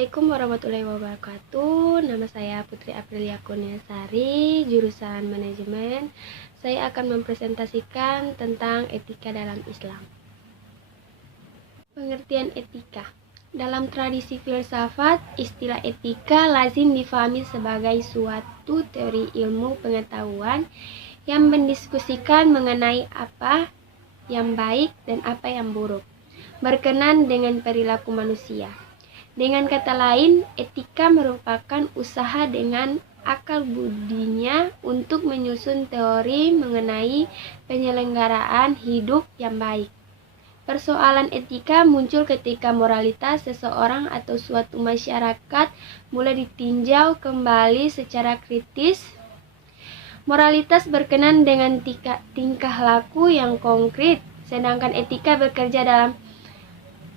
Assalamualaikum warahmatullahi wabarakatuh. Nama saya Putri Aprilia Kurniasari, jurusan manajemen. Saya akan mempresentasikan tentang etika dalam Islam. Pengertian etika. Dalam tradisi filsafat, istilah etika lazim difahami sebagai suatu teori ilmu pengetahuan yang mendiskusikan mengenai apa yang baik dan apa yang buruk, berkenan dengan perilaku manusia. Dengan kata lain, etika merupakan usaha dengan akal budinya untuk menyusun teori mengenai penyelenggaraan hidup yang baik. Persoalan etika muncul ketika moralitas seseorang atau suatu masyarakat mulai ditinjau kembali secara kritis. Moralitas berkenan dengan tingkah laku yang konkret, sedangkan etika bekerja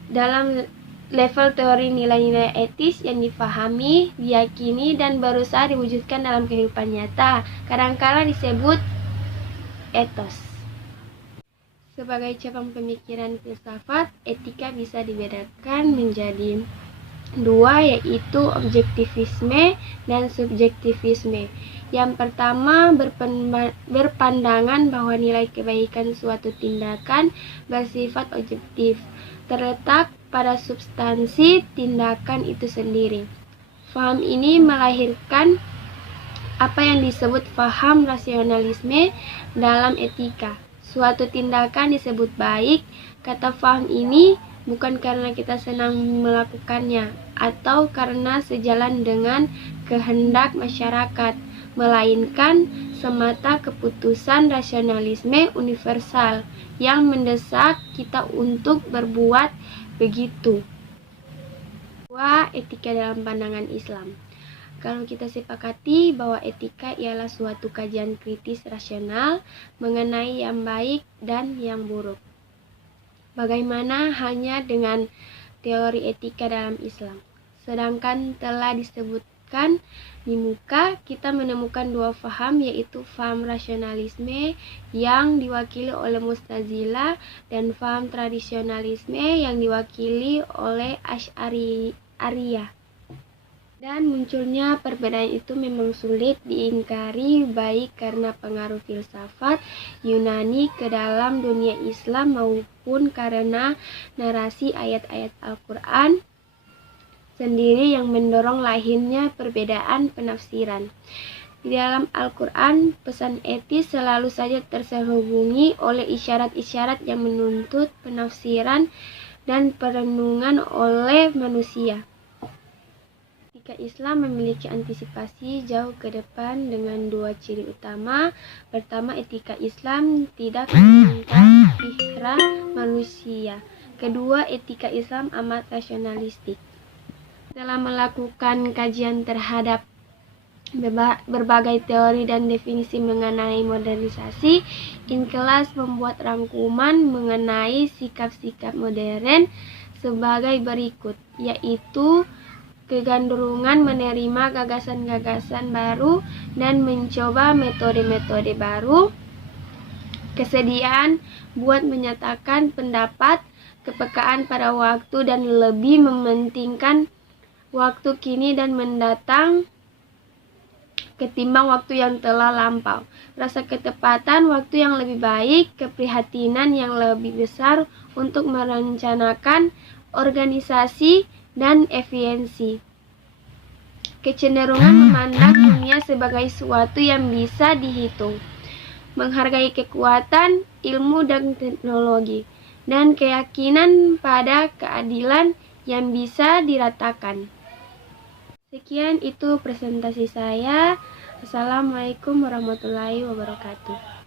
dalam level teori nilai-nilai etis yang difahami, diyakini, dan berusaha diwujudkan dalam kehidupan nyata, kadangkala disebut etos. Sebagai cabang pemikiran filsafat, etika bisa dibedakan menjadi dua, yaitu objektivisme dan subjektivisme. Yang pertama berpandangan bahwa nilai kebaikan suatu tindakan bersifat objektif, terletak pada substansi tindakan itu sendiri. Faham ini melahirkan apa yang disebut faham rasionalisme dalam etika. Suatu tindakan disebut baik. Kata faham ini bukan karena kita senang melakukannya atau karena sejalan dengan kehendak masyarakat, melainkan semata keputusan rasionalisme universal yang mendesak kita untuk berbuat begitu. Dua, etika dalam pandangan Islam. Kalau kita sepakati bahwa etika ialah suatu kajian kritis rasional mengenai yang baik dan yang buruk. Bagaimana hanya dengan teori etika dalam Islam. Sedangkan telah disebutkan di muka, kita menemukan dua faham, yaitu faham rasionalisme yang diwakili oleh Mu'tazilah dan faham tradisionalisme yang diwakili oleh Asy'ariyah. Dan munculnya perbedaan itu memang sulit diingkari, baik karena pengaruh filsafat Yunani ke dalam dunia Islam maupun karena narasi ayat-ayat Al-Quran sendiri yang mendorong lahirnya perbedaan penafsiran. Di dalam Al-Quran, pesan etis selalu saja terhubungi oleh isyarat-isyarat yang menuntut penafsiran dan perenungan oleh manusia. Etika Islam memiliki antisipasi jauh ke depan dengan dua ciri utama. Pertama, etika Islam tidak menginginkan fitrah manusia. Kedua, etika Islam amat rasionalistik. Setelah melakukan kajian terhadap berbagai teori dan definisi mengenai modernisasi, Inkelas membuat rangkuman mengenai sikap-sikap modern sebagai berikut, yaitu kecenderungan menerima gagasan-gagasan baru dan mencoba metode-metode baru, kesediaan buat menyatakan pendapat, kepekaan pada waktu dan lebih mementingkan waktu kini dan mendatang ketimbang waktu yang telah lampau, rasa ketepatan waktu yang lebih baik, keprihatinan yang lebih besar untuk merencanakan organisasi dan efisiensi, kecenderungan memandang dunia sebagai sesuatu yang bisa dihitung, menghargai kekuatan, ilmu dan teknologi, dan keyakinan pada keadilan yang bisa diratakan. Sekian itu presentasi saya. Assalamualaikum warahmatullahi wabarakatuh.